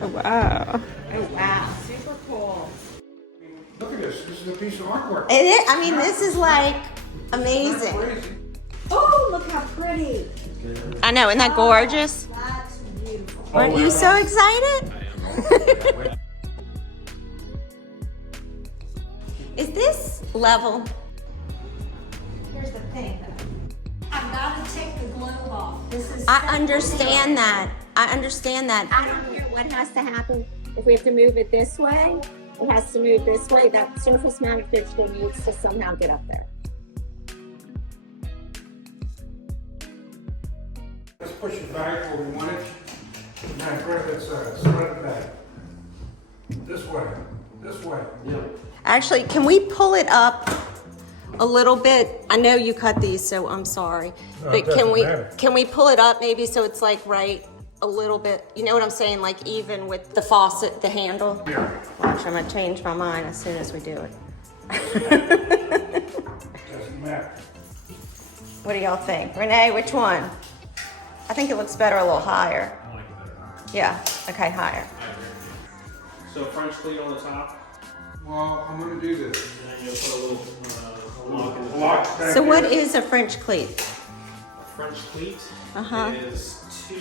Oh, wow. Oh, wow. Super cool. Look at this. This is a piece of artwork. It is, I mean, this is like amazing. Oh, look how pretty. I know, isn't that gorgeous? That's beautiful. Aren't you so excited? Is this level? Here's the thing, though. I've got to take the globe off. This is. I understand that. I understand that. I don't care what has to happen. If we have to move it this way, it has to move this way. That surface mounted fixture needs to somehow get up there. Let's push it back where we want it. Now grab that side. Spread it back. This way. This way. Yeah. Actually, can we pull it up a little bit? I know you cut these, so I'm sorry. No, But it doesn't matter. can we pull it up maybe so it's like right a little bit? You know what I'm saying? Like even with the faucet, the handle? Yeah. Watch, I'm gonna change my mind as soon as we do it. Doesn't matter. What do y'all think? Renee, which one? I think it looks better a little higher. I like it better higher. Yeah, okay, higher. I agree with you. So French cleat on the top, Well, I'm going to do this. and then you'll put a little lock in the Block back. back So what there. is a French cleat? A French cleat Uh-huh. is I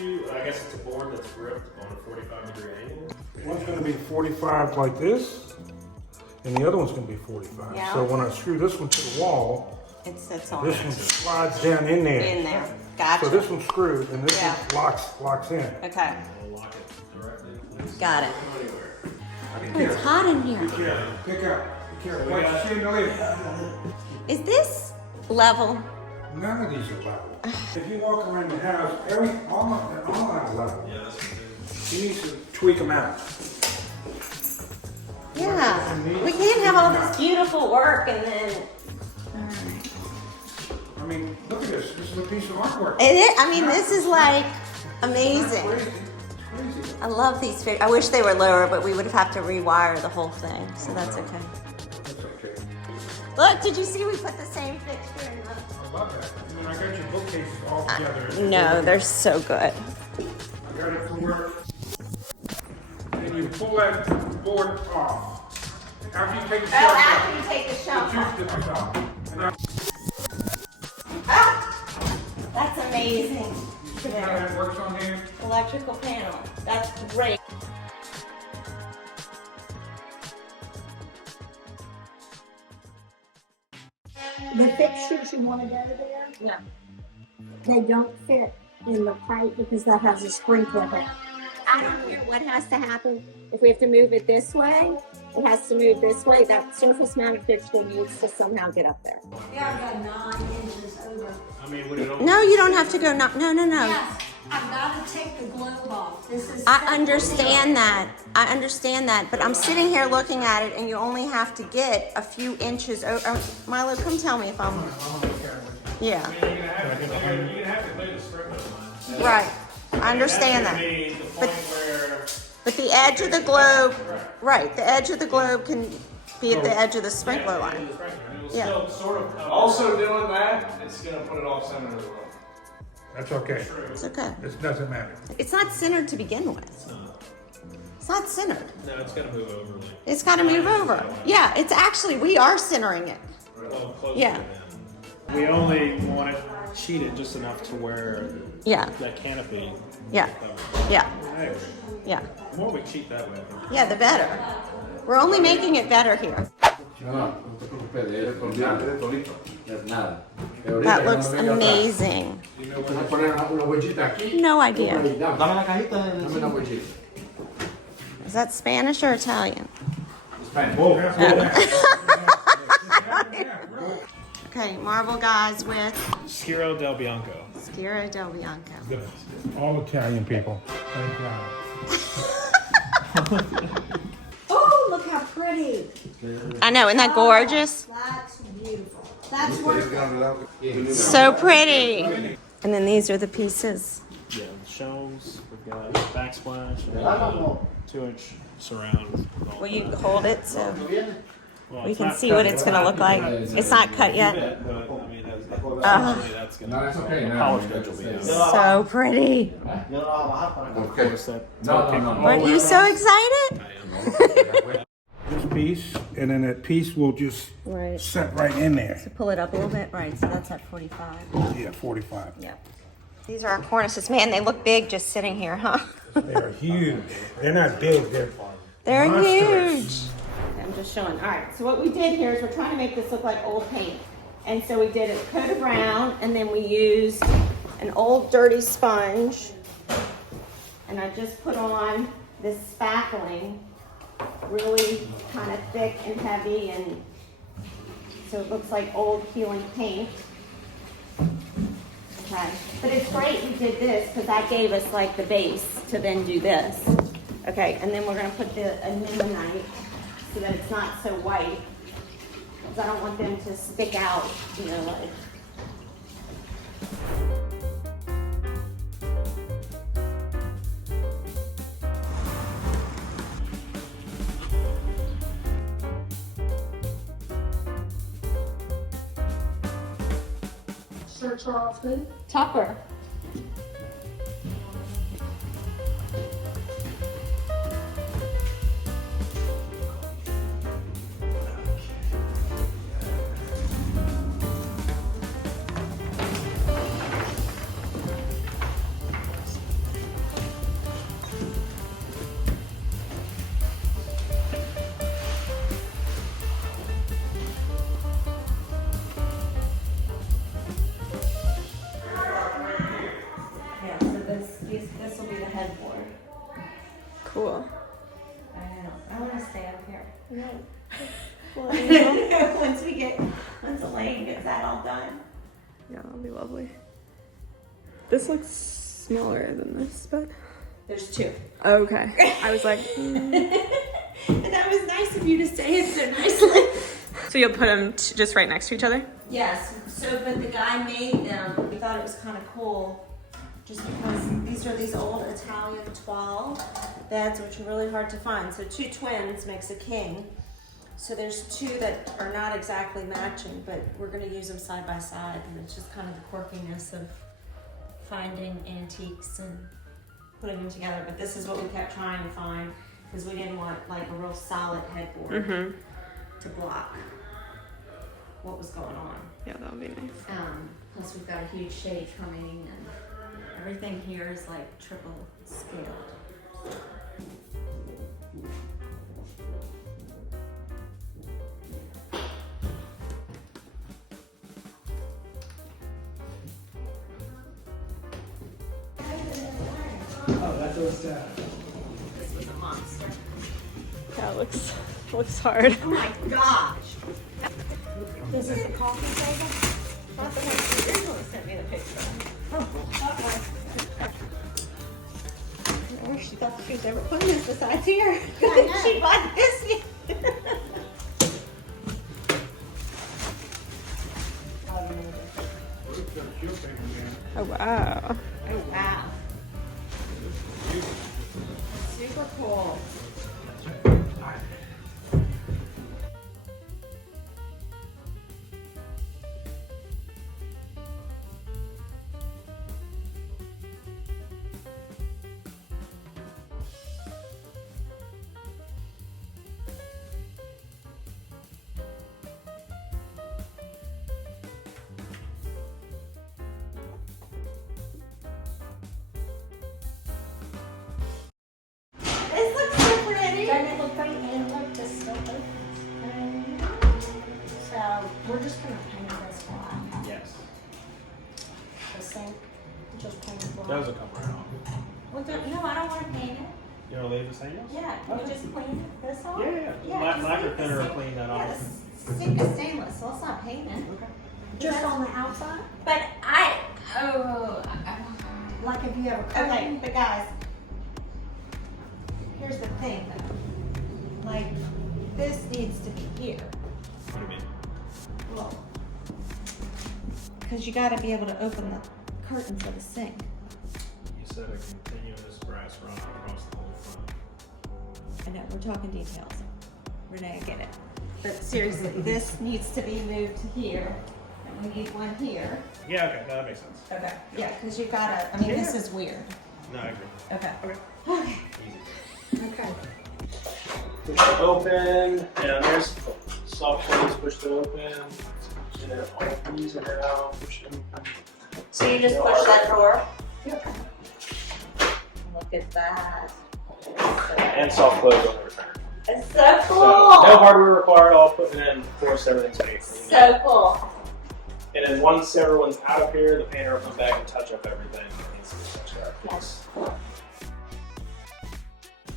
guess it's a board that's gripped on a 45-degree angle. One's going to be 45 like this, and the other one's going to be 45. Yeah. So when I screw this one to the wall, It sits on this one slides down in there. in there. Gotcha. So this one's screwed, and this Yeah. one locks in. Okay, We'll lock it directly in place. got it. Go anywhere. Oh, it's hot in here. Be careful. Pick up. Be careful. Watch your chandelier. Is this level? None of these are level. If you walk around the house, all are level. Yeah, that's good. You need to tweak them out. Yeah. We can't have all this beautiful work and then. I mean, look at this. This is a piece of artwork. It is, I mean, this is like amazing. Crazy. It's crazy. I love these figures. I wish they were lower, but we would have to rewire the whole thing, so that's okay. That's okay. Look, did you see we put the same fixture in the... I love that. And I got your bookcases all together. No, they're so good. I got it for work. And you pull that board off. After you take the shelf after you off. take the shelf The juice dips off. And now, That's amazing. you see how that works on here? Electrical panel. That's great. The fixtures you wanted over there, No. they don't fit in the pipe because that has a sprinkler head. I don't care what has to happen. If we have to move it this way, it has to move this way. That surface mounted fixture needs to somehow get up there. Yeah, I've got 9 inches over. I mean, would it No, you don't have to go. No. Yes, I've got to take the globe off. This is. I understand that. I understand that. But I'm sitting here looking at it, and you only have to get a few inches over. Milo, come tell me if I'm. Yeah. You're gonna have to play the sprinkler line. Right. I understand That's that. gonna be the point where But the edge of the globe, right? The edge of the globe can be at the edge of the sprinkler line. the sprinkler, it will Yeah. still sort of Also doing that, it's gonna put it off center of the room. That's okay. It's okay. It doesn't matter. It's not centered to begin with. It's not centered. No, it's gonna move over. Like, It's got to move over. Yeah, it's actually, we are centering it. well, closer Yeah. to them. We only want it sheeted just enough to where Yeah, that canopy. yeah, yeah, I agree. yeah. The more we cheat that way, I think. Yeah, the better. We're only making it better here. No te preocupes, de él es nada. That looks amazing. Vas a poner una huellita aquí. No idea. Dame la cajita. Dame una huellita. Is that Spanish or Italian? Spanish. Okay, marble guys with Schiro del Bianco. Schiro del Bianco. All Italian people. Thank God. Oh, look how pretty. I know, isn't that gorgeous? That's beautiful. That's worth it. So pretty. And then these are the pieces. Yeah, the shelves. We've got backsplash. And 2-inch surround. Will you hold it so Well, we it's can not see cut what it's going to look like? It's not cut yet. yet, but I mean, it Essentially, that's gonna No, it's okay. the No, power no, schedule will be it's- out. So pretty. Okay. What's that? Aren't you so excited? This piece, and then that piece will just Right. set right in there. So pull it up a little bit. Right, so that's at 45. Yeah, 45. Yep. These are our cornices. Man, they look big just sitting here, huh? They're huge. They're not big, They're monstrous. huge. I'm just showing. All right, so what we did here is we're trying to make this look like old paint. And so we did a coat of brown, and then we used an old dirty sponge. And I just put on this spackling, really kind of thick and heavy, and so it looks like old peeling paint. Okay, but it's great we did this because that gave us like the base to then do this. Okay, and then we're gonna put the anemonite so that it's not so white, because I don't want them to stick out, you know, like. Sir Charles who? Topper. Yeah, so this will be the headboard. Cool. I know. I want to stay up here. No. Once Elaine gets that all done. Yeah, that'll be lovely. This looks smaller than this, but There's two. okay. I was like, And that was nice of you to say it so nicely. so you'll put them just right next to each other? Yes, so, but the guy made them, we thought it was kind of cool, just because these are these old Italian toile beds, which are really hard to find. So two twins makes a king. So there's two that are not exactly matching, but we're gonna use them side by side, and it's just kind of the quirkiness of finding antiques and putting them together. But this is what we kept trying to find, because we didn't want like a real solid headboard to block what was going on. Yeah, that would be nice. Plus we've got a huge shade coming, and everything here is like triple scaled. This was a monster. Yeah, it looks hard. Oh my gosh. This is the coffee table? Not the one you're going to send me the picture. Oh, she thought she was ever putting this besides here. She bought this. Oh wow. Oh wow. Super cool. This looks so pretty. Doesn't it look pretty? And look, this still opens. So we're just gonna paint this black. Yes. The sink, just paint it black. That was a cover out. Well, no, I don't want to paint it. You want to leave the same? Yeah, can you just clean this off? Yeah. just Lacquer leave the thinner will sink- clean that Yeah, off. the sink is stainless, so it's not painted. Just on the outside? But oh, Like if you have a okay, curtain? but guys, here's the thing though. Like, this needs to be here. What do you mean? Well, because you got to be able to open the curtains of the sink. You said a continuous brass rod across the whole front. I know, we're talking details. Renee, I get it. But seriously, this needs to be moved to here. And we need one here. Yeah, okay, no, that makes sense. Okay. Yeah, because you've got to, I mean, this is weird. No, I agree. Okay. Okay. Push it open, and there's soft close, push it open, and then all these are now, push it open. So you just push that door? Yep. Look at that. And soft close on the return. It's so cool. So, no hardware required, all put in, of course, everything's made. So cool. And then once everyone's out of here, the painter will come back and touch up everything that needs to be touched up. Yes.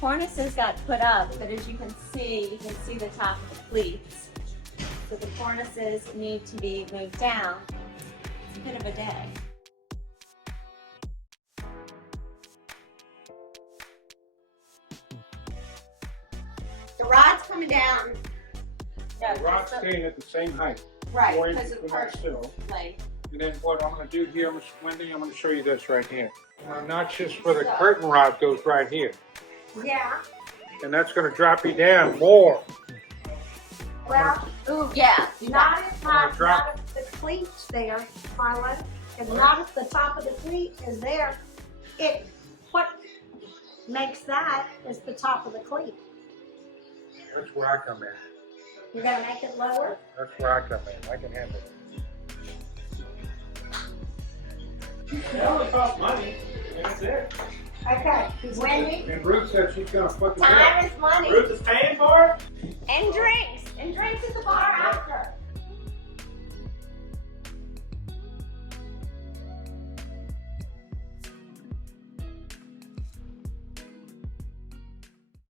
Cornices got put up, but as you can see the top of the cleats. So the cornices need to be moved down. It's a bit of a day. The rod's coming down. No, The rod's just staying at the same height. right, Boy, because of we're part not still. like And then what I'm gonna do here, Miss Wendy, I'm gonna show you this right here. My notches for the curtain rod goes right here. Yeah. And that's gonna drop you down more. Well, ooh, yeah. not if Drop. not if the cleat's there, Milo. And not if the top of the cleat is there. What makes that is the top of the cleat. That's where I come in. You're gonna make it lower? That's where I come in. I can handle it. It only costs money, and that's it. Okay. Wendy? And Ruth said she's gonna put the Time is money. Ruth is paying for it? And